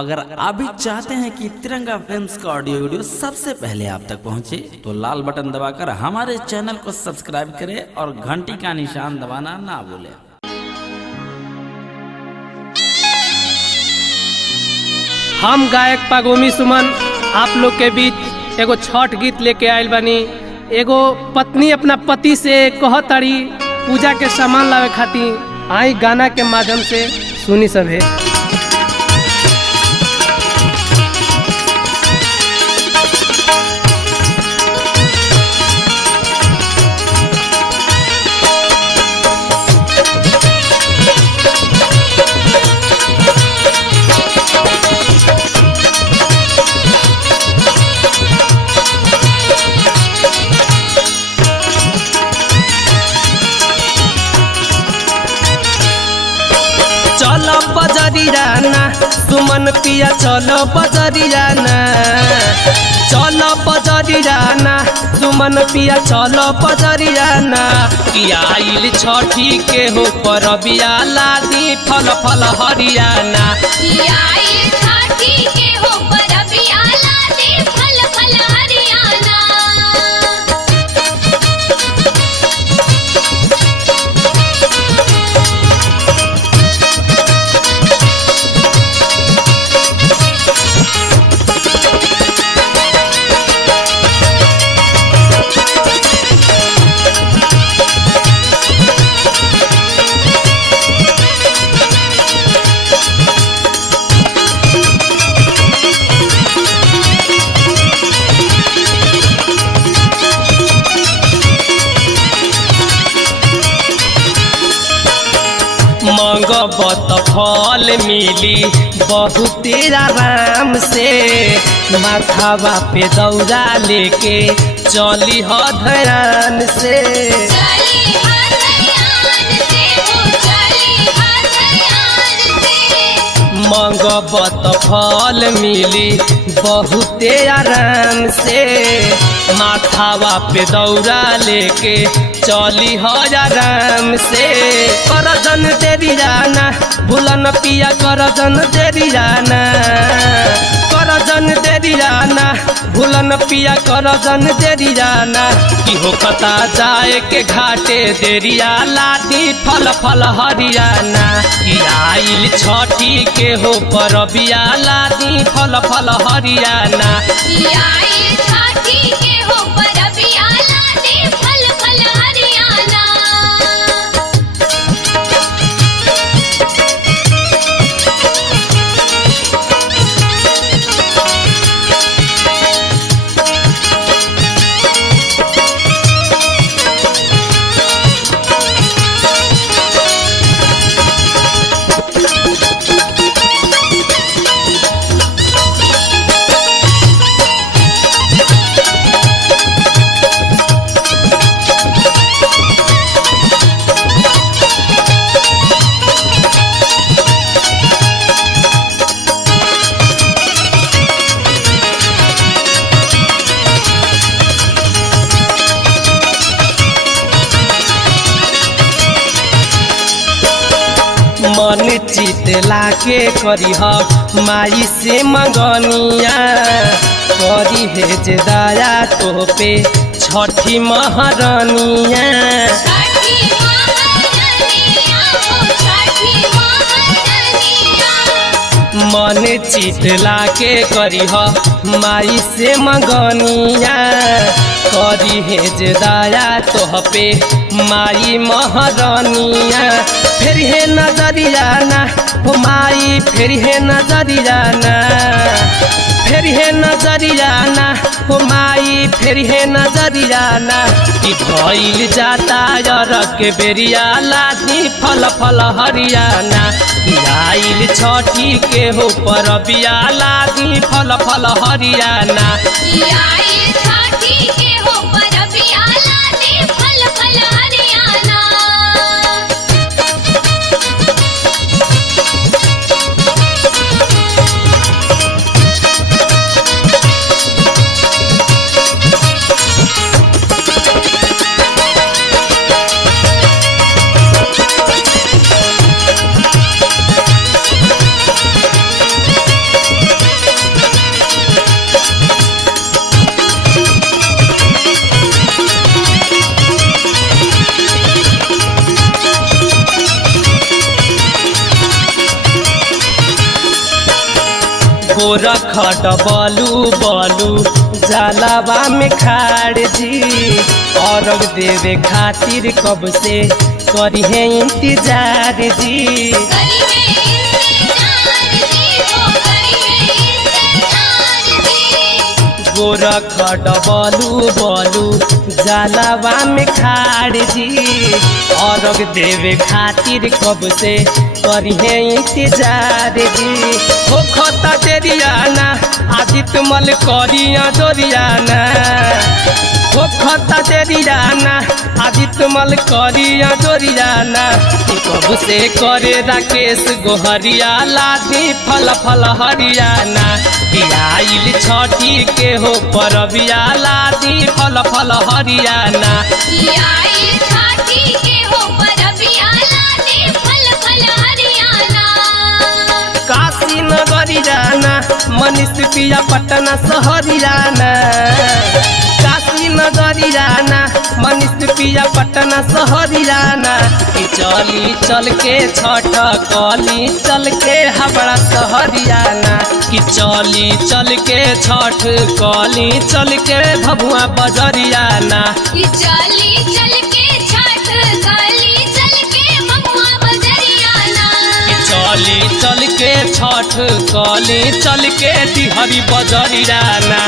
अगर आप भी चाहते हैं कि तिरंगा फिल्म्स का ऑडियो वीडियो सबसे पहले आप तक पहुंचे, तो लाल बटन दबाकर हमारे चैनल को सब्सक्राइब करें और घंटी का निशान दबाना ना भूलें। हम गायक पागोमी सुमन आप लोग के बीच एगो छठ गीत लेके आयल बानी। एगो पत्नी अपना पति से कहताड़ी पूजा के सामान लावे खातिर। आई गाना के माध्यम से सुनी सभे। चलो बजरियाना सुमन पिया, चलो बजरियाना, चलो बजरियाना सुमन पिया, चलो बजरियाना। किया आइल छठी के हो परबिया, लादी फल फल हरियाना। किया आइल छठी के हो परबिया, लादी फल फल हरियाना। मंगबत फल मिली बहुते आराम से, माथावा पे दौरा लेके चली ह ध्यान से। चली हरियान से हो, चली हरियान से। मंगबत फल मिली बहुते आराम से, माथावा पे दौरा लेके चली ह आराम से। करजन देरी जाना भूलन पिया, करजन देरी जाना, करजन देरी जाना भूलन पिया, करजन देरी जाना। कि हो कता जाए के घाटे देरिया, लादी फल फल हरियाना। कि आइल छठी के हो परबिया, लादी फल फल हरियाना। किया आइल छठी के हो परबिया, लादी फल फल हरियाना। मन चित लाके करी माई से मंगनिया, करी है जे दया तो पे छठी महारानिया। छठी महारानिया हो, छठी महारानिया। मन चित लाके करी माई से मंगनिया, करी है जे दया तो पे माई महारानिया। फिर है नजरियाना हो माई, फिर है नजरियाना, फिर है नजरियाना हो माई, फिर है नजरियाना। कि भइल जाता अरग के बेरिया, लादी फल फल हरियाना। कि आइल छठी के हो परबिया, लादी फल फल हरियाना। किया आइल छठी के हो परबिया, लादी फल फल हरियाना। गोरख डबलू बलू जलावा में खाड़ जी और देवे खातिर कब से करी है इंतजार जी। करी है इंतजार जी, हो करी है इंतजार जी। गोरख डबलू बलू जलावा में खाड़ जी और देवे खातिर कब से करी है इंतजार जी। हो खता तेरियाना आदित्य मल करिया जोरियाना, हो खता तेरियाना आदित्य मल करिया जोरियाना। कब से करे राकेश गोहरिया लादी फल फल हरियाना। आइल छठी के हो परबिया लादी फल फल हरियाना। आइल छठी के हो परबिया लादी फल फल हरियाना। काशी नगरी जाना मनीष पिया पटना सहरियाना। काशी नगरी जाना मनीष पिया पटना सहरियाना। चली चल के छठ कली चल के हावड़ा सहरियाना। कि चली चल के छठ कली चल के भभुआ बजरियाना। कि चली चल के छठ कली चल के भभुआ बजरियाना। कि चली चल के छठ कली चल के डिहरी बजरियाना।